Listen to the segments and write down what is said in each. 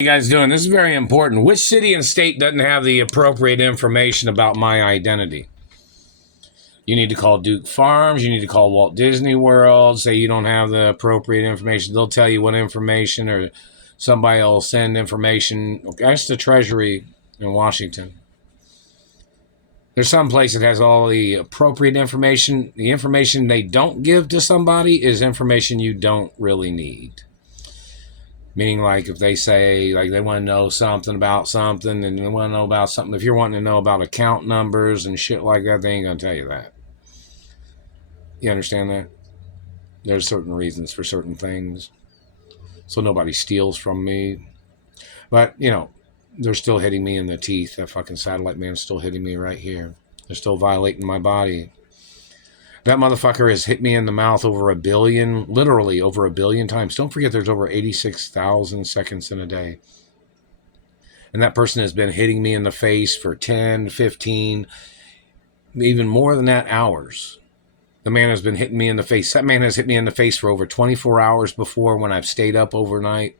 You guys doing? This is very important. Which city and state doesn't have the appropriate information about my identity? You need to call Duke Farms. You need to call Walt Disney World. Say you don't have the appropriate information. They'll tell you what information, or somebody will send information. That's the Treasury in Washington. There's some place that has all the appropriate information. The information they don't give to somebody is information you don't really need. Meaning, like, if they say, like, they want to know something about something, and they want to know about something, if you're wanting to know about account numbers and shit like that, they ain't going to tell you that. You understand that? There's certain reasons for certain things. So nobody steals from me. But, you know, they're still hitting me in the teeth. That fucking satellite man's still hitting me right here. They're still violating my body. That motherfucker has hit me in the mouth over 1 billion, literally over 1 billion times. Don't forget there's over 86,000 seconds in a day. And that person has been hitting me in the face for 10, 15, even more than that, hours. The man has been hitting me in the face. That man has hit me in the face for over 24 hours before when I've stayed up overnight.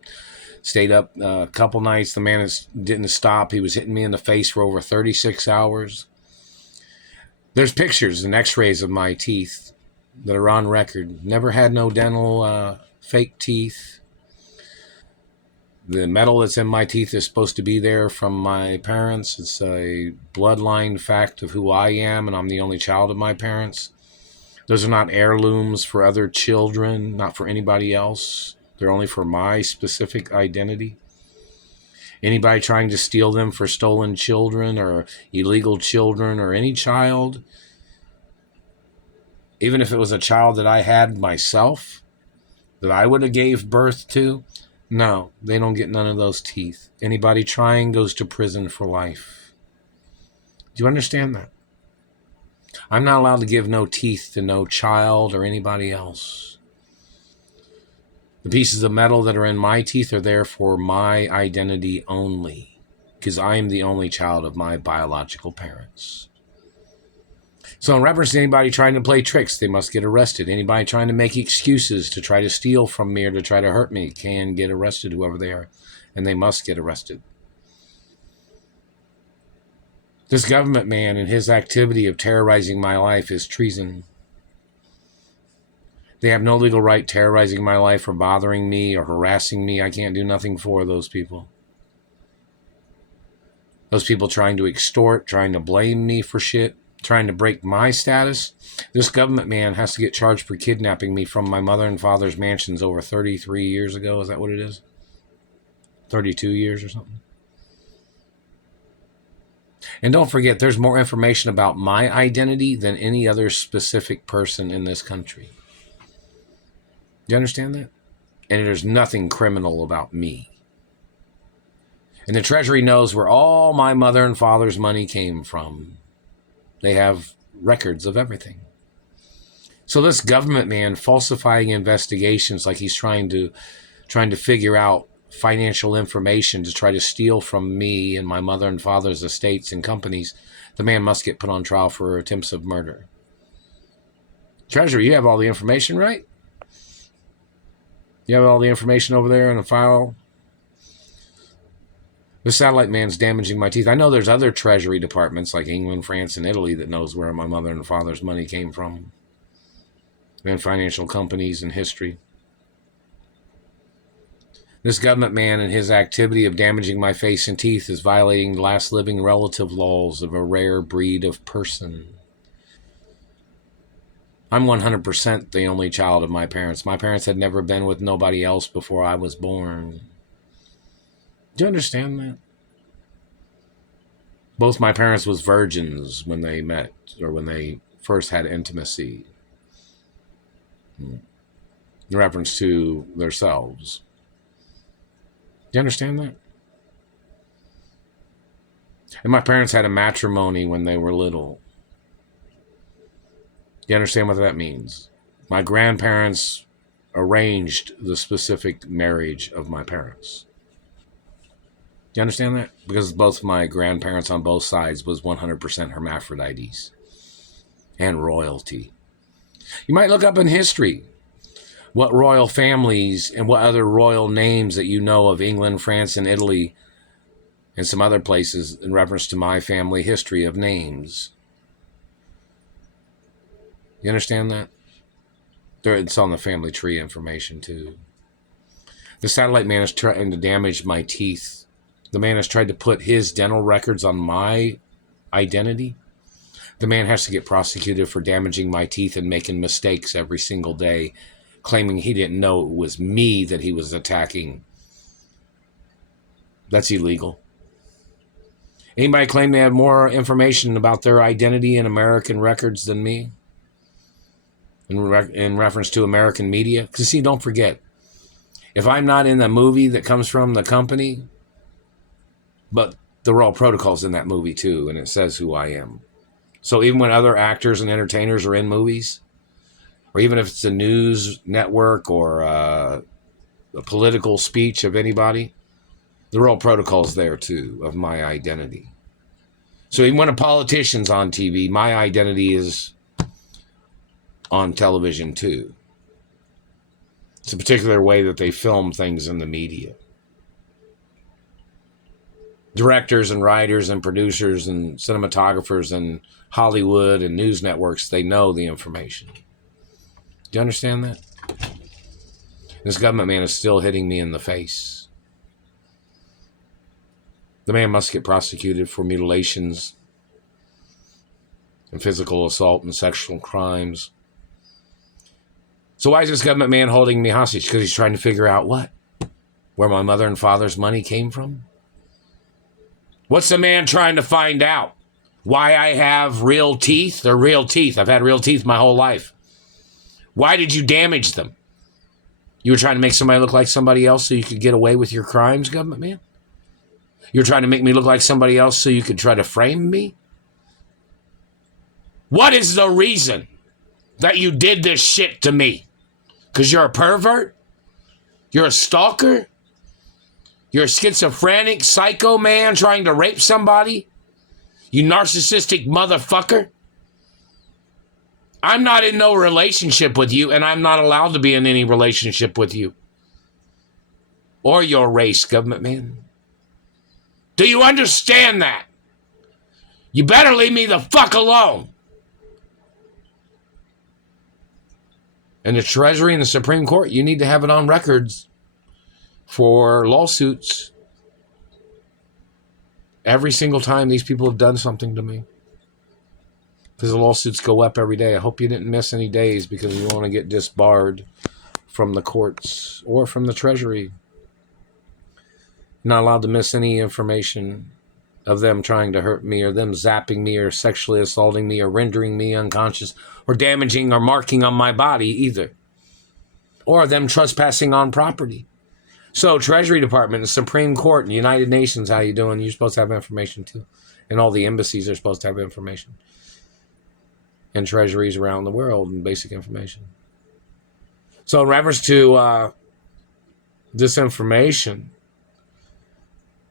Stayed up a couple nights. The man didn't stop. He was hitting me in the face for over 36 hours. There's pictures and x-rays of my teeth that are on record. Never had no dental fake teeth. The metal that's in my teeth is supposed to be there from my parents. It's a bloodline fact of who I am, and I'm the only child of my parents. Those are not heirlooms for other children, not for anybody else. They're only for my specific identity. Anybody trying to steal them for stolen children or illegal children or any child, even if it was a child that I had myself, that I would have gave birth to, no, they don't get none of those teeth. Anybody trying goes to prison for life. Do you understand that? I'm not allowed to give no teeth to no child or anybody else. The pieces of metal that are in my teeth are there for my identity only, because I am the only child of my biological parents. So in reference to anybody trying to play tricks, they must get arrested. Anybody trying to make excuses to try to steal from me or to try to hurt me can get arrested, whoever they are, and they must get arrested. This government man and his activity of terrorizing my life is treason. They have no legal right terrorizing my life or bothering me or harassing me. I can't do nothing for those people. Those people trying to extort, trying to blame me for shit, trying to break my status. This government man has to get charged for kidnapping me from my mother and father's mansions over 33 years ago. Is that what it is? 32 years or something? And don't forget, there's more information about my identity than any other specific person in this country. You understand that? And there's nothing criminal about me. And the Treasury knows where all my mother and father's money came from. They have records of everything. So this government man falsifying investigations like he's trying to figure out financial information to try to steal from me and my mother and father's estates and companies, the man must get put on trial for attempts of murder. Treasury, you have all the information, right? You have all the information over there in a file? The satellite man's damaging my teeth. I know there's other Treasury departments like England, France, and Italy that knows where my mother and father's money came from. And financial companies and history. This government man and his activity of damaging my face and teeth is violating the last living relative laws of a rare breed of person. I'm 100% the only child of my parents. My parents had never been with nobody else before I was born. Do you understand that? Both my parents was virgins when they met, or when they first had intimacy. In reference to themselves. Do you understand that? And my parents had a matrimony when they were little. You understand what that means? My grandparents arranged the specific marriage of my parents. You understand that? Because both my grandparents on both sides was 100% hermaphrodites and royalty. You might look up in history What royal families and what other royal names that you know of England, France, and Italy, and some other places in reference to my family history of names. You understand that? It's on the family tree information too. The satellite man is trying to damage my teeth. The man has tried to put his dental records on my identity. The man has to get prosecuted for damaging my teeth and making mistakes every single day, claiming he didn't know it was me that he was attacking. That's illegal. Anybody claim they have more information about their identity in American records than me? In reference to American media? Because see, don't forget, if I'm not in the movie that comes from the company, but the Royal Protocol's in that movie too, and it says who I am. So even when other actors and entertainers are in movies, or even if it's a news network or a political speech of anybody, the Royal Protocol's there too, of my identity. So even when a politician's on TV, my identity is on television too. It's a particular way that they film things in the media. Directors and writers and producers and cinematographers and Hollywood and news networks, they know the information. Do you understand that? This government man is still hitting me in the face. The man must get prosecuted for mutilations and physical assault and sexual crimes. So why is this government man holding me hostage? Because he's trying to figure out what? Where my mother and father's money came from? What's the man trying to find out? Why I have real teeth? They're real teeth. I've had real teeth my whole life. Why did you damage them? You were trying to make somebody look like somebody else so you could get away with your crimes, government man? You were trying to make me look like somebody else so you could try to frame me? What is the reason that you did this shit to me? Because you're a pervert? You're a stalker? You're a schizophrenic psycho man trying to rape somebody? You narcissistic motherfucker? I'm not in no relationship with you, and I'm not allowed to be in any relationship with you. Or your race, government man. Do you understand that? You better leave me the fuck alone. And the Treasury and the Supreme Court, you need to have it on records for lawsuits every single time these people have done something to me. Because the lawsuits go up every day. I hope you didn't miss any days because you want to get disbarred from the courts or from the Treasury. You're not allowed to miss any information of them trying to hurt me or them zapping me or sexually assaulting me or rendering me unconscious or damaging or marking on my body either. Or them trespassing on property. So Treasury Department, the Supreme Court, and the United Nations, how you doing? You're supposed to have information too. And all the embassies are supposed to have information. And treasuries around the world and basic information. So in reference to this information,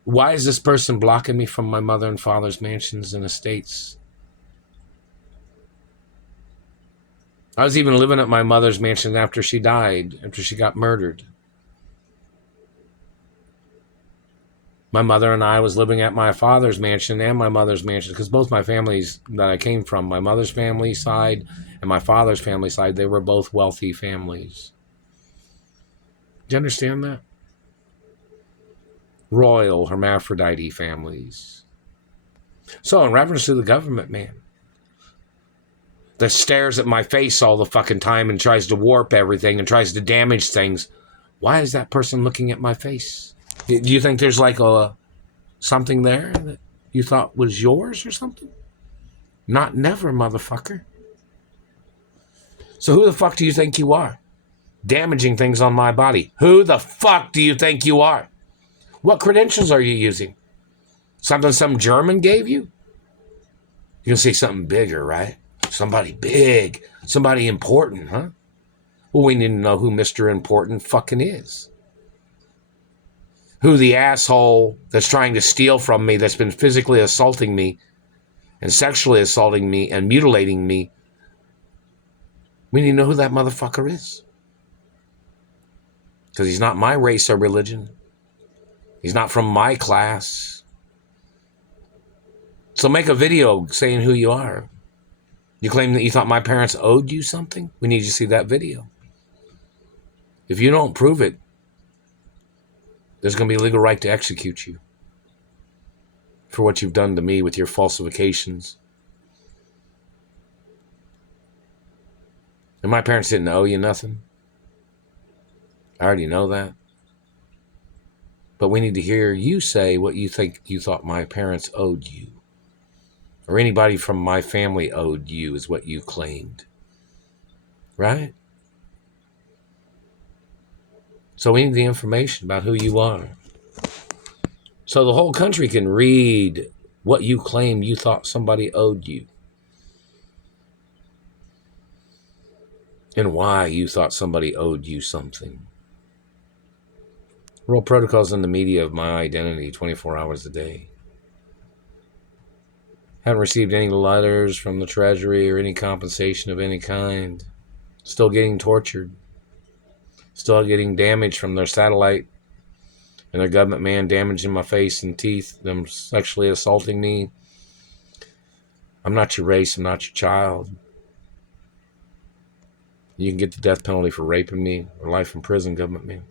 why is this person blocking me from my mother and father's mansions and estates? I was even living at my mother's mansion after she died, after she got murdered. My mother and I was living at my father's mansion and my mother's mansion because both my families that I came from, my mother's family side and my father's family side, they were both wealthy families. Do you understand that? Royal hermaphrodite families. So in reference to the government man that stares at my face all the fucking time and tries to warp everything and tries to damage things, why is that person looking at my face? Do you think there's like something there that you thought was yours or something? Not never, motherfucker. So who the fuck do you think you are? Damaging things on my body. Who the fuck do you think you are? What credentials are you using? Something some German gave you? You're gonna say something bigger, right? Somebody big. Somebody important, huh? Well, we need to know who Mr. Important fucking is. Who the asshole that's trying to steal from me, that's been physically assaulting me and sexually assaulting me and mutilating me. We need to know who that motherfucker is. because he's not my race or religion. He's not from my class. So make a video saying who you are. You claim that you thought my parents owed you something? We need you to see that video. If you don't prove it, there's going to be a legal right to execute you for what you've done to me with your falsifications. And my parents didn't owe you nothing. I already know that. But we need to hear you say what you think you thought my parents owed you. Or anybody from my family owed you is what you claimed. Right? So we need the information about who you are. So the whole country can read what you claim you thought somebody owed you. And why you thought somebody owed you something. World protocols in the media of my identity 24 hours a day. Haven't received any letters from the Treasury or any compensation of any kind. Still getting tortured. Still getting damage from their satellite and their government man damaging my face and teeth, them sexually assaulting me. I'm not your race. I'm not your child. You can get the death penalty for raping me or life in prison, government man.